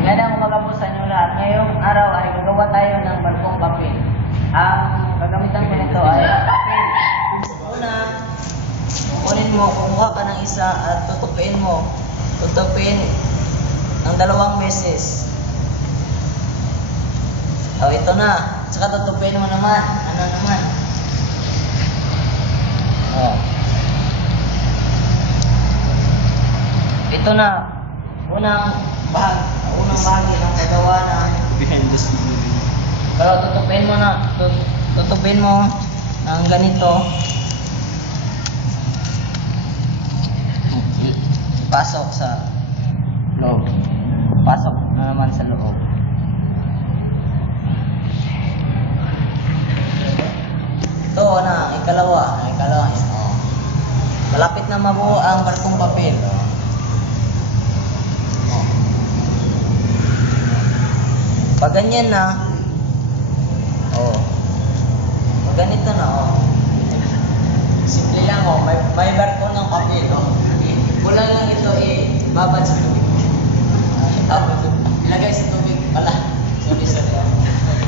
Magandang umaga po sa inyo lahat. Ngayong araw ay gagawa tayo ng barkong papel. Ang gagamitan ko nito ay papel. Una, kunin mo, kumuha ka ng isa at tutupin mo. Tutupin ng 2 beses. O, ito na. Tsaka tutupin mo naman. Ano naman? O. Ito na. Unang bahagi ng paggawa ng Behind the scene. pero tutupin mo na tutupin mo ng ganito. Pasok sa loob. Pasok na naman sa loob. Ito na, ikalawa ito. Malapit na mabuo ang barkong papel. Pag ganyan na, pag ganito na, simple lang, may barko ng papel, kulang lang ito, babad sa tubig. Ilagay sa tubig pala. Sorry.